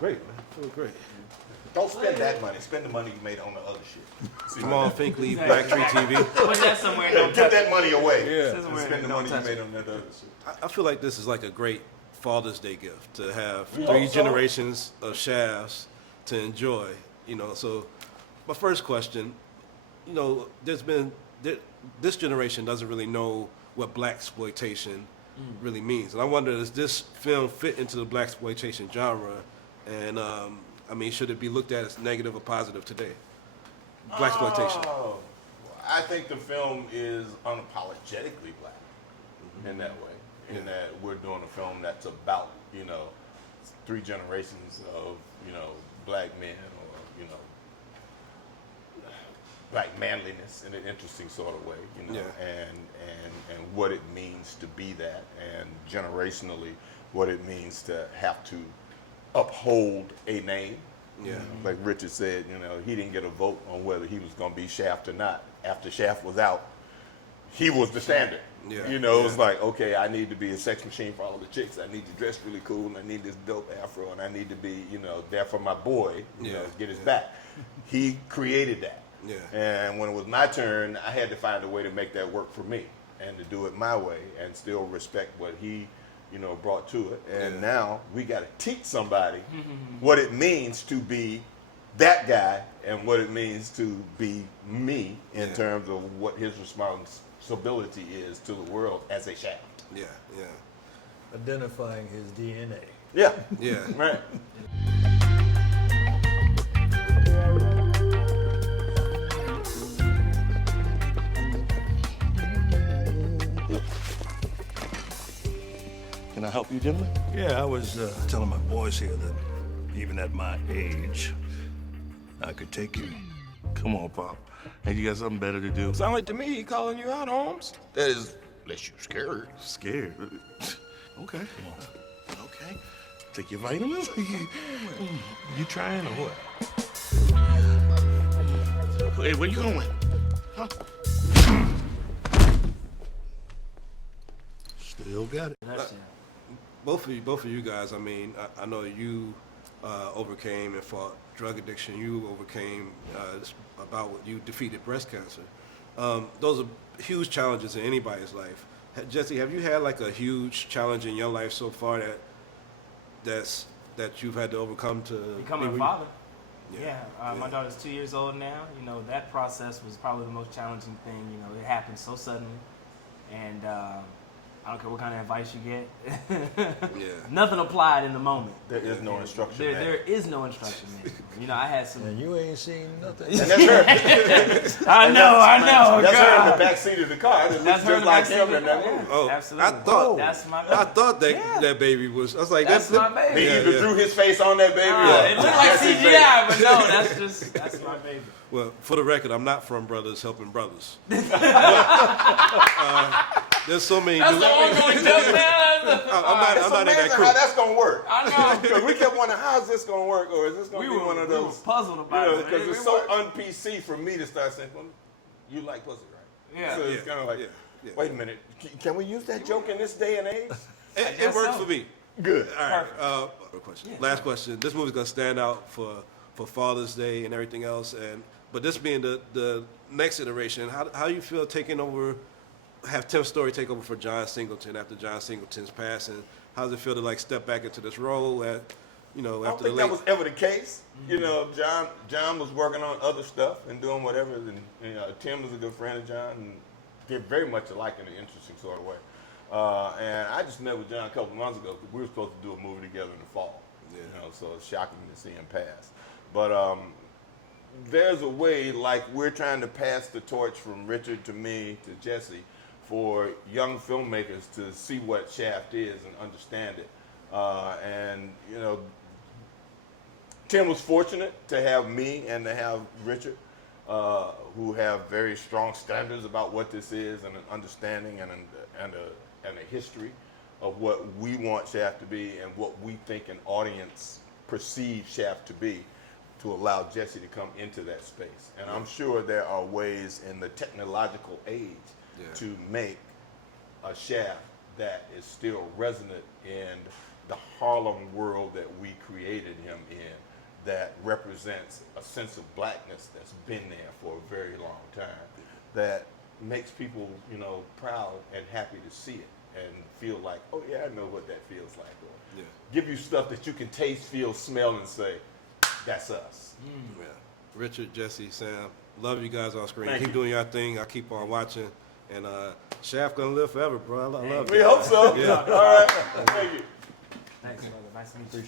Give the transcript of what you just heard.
great, man. Feels great. Don't spend that money. Spend the money you made on the other shit. Jamaal Finkley, Roundtree TV. Put that somewhere. Yeah, give that money away. Yeah. And spend the money you made on that other shit. I feel like this is like a great Father's Day gift to have We three hope so. generations of Shafts to enjoy. You know, so my first question, you know, this generation doesn't really know what blaxploitation really means, and I wonder, does this film fit into the blaxploitation genre? And I mean, should it be looked at as negative or positive today? Blaxploitation. Oh, I think the film is unapologetically black in that way. In that we're doing a film that's about, you know, three generations of, you know, black men, or, you know, black manliness in an interesting sort of way, you know, and what it means to be that, and generationally what it means to have to uphold a name. Yeah. Like Richard said, you know, he didn't get a vote on whether he was going to be Shaft or not. After Shaft was out, he was the standard. Yeah. You know, it was like, okay, I need to be a sex machine for all the chicks. I need to dress really cool, and I need this dope afro, and I need to be, you know, there for my boy, you know, get his back. He created that. Yeah. And when it was my turn, I had to find a way to make that work for me and to do it my way and still respect what he, you know, brought to it. And now we got to teach somebody what it means to be that guy and what it means to be me in terms of what his responsibility is to the world as a Shaft. Yeah, yeah. Identifying his DNA. Yeah. Yeah. Right. Can I help you, gentlemen? Yeah, I was telling my boys here that even at my age, I could take you. Come on, Pop. Hey, you got something better to do? Sound like to me he calling you out, Holmes. That is, unless you scared. Scared? Okay. Okay. Take your vitamins? You trying or what? Hey, where you going? Huh? Still got it. Both of you guys. I mean, I know you overcame and fought drug addiction. You overcame about what you defeated breast cancer. Those are huge challenges in anybody's life. Jesse, have you had like a huge challenge in your life so far that you've had to overcome to Becoming a father. Yeah. My daughter's 2 years old now. You know, that process was probably the most challenging thing. You know, it happened so suddenly, and I don't care what kind of advice you get. Nothing applied in the moment. There is no instruction. There is no instruction manual. You know, I had some. And you ain't seen nothing. And that's her. I know. That's her in God. the back seat of the car. It looks just like him in that movie. Oh, Absolutely. that's my baby. I thought that baby was. I was like, That's my baby. He either drew his face on that baby. It looked like CGI, but no, that's my baby. Well, for the record, I'm not from Brothers Helping Brothers. There's so many. That's the ongoing joke now. I'm not in that crew. How that's gonna work? I know. Because we kept wondering, how's this gonna work, or is this gonna be one of We were those? puzzled about it. Because it's so un-PC for me to start saying, well, "You like pussy, right?" Yeah. So it's kind of like, wait a minute, can we use that joke in this day and age? It worked for me. Good. All right. Question. Last question. This movie's gonna stand out for Father's Day and everything else, but this being the next iteration, how you feel taking over? Have Tim Story take over for John Singleton after John Singleton's passing. How does it feel to like step back into this role I don't after think that was ever the case. You know, John was working on other stuff and doing whatever, and you know, Tim was a good friend of John and did very much alike in an interesting sort of way. And I just met with John a couple months ago because we were supposed to do a movie together in the fall. You know, so it's shocking to see him pass. But there's a way, like we're trying to pass the torch from Richard to me to Jesse, for young filmmakers to see what Shaft is and understand it. And, you know, Tim was fortunate to have me and to have Richard, who have very strong standards about what this is and an understanding and a history of what we want Shaft to be and what we think an audience perceives Shaft to be, to allow Jesse to come into that space. And I'm sure there are ways in the technological age to make a Shaft that is still resonant in the Harlem world that we created him in. that represents a sense of blackness that's been there for a very long time, that makes people, you know, proud and happy to see it and feel like, oh yeah, I know what that feels like. Or give you stuff that you can taste, feel, smell, and say, that's us. Yeah. Richard, Jesse, Sam, love you guys on screen. Thank keep you. doing your thing. I keep on watching. And Shaft gonna live forever, bro. I love We it. hope so. Yeah. All right. Thank you. Thanks, brother. Nice to meet you.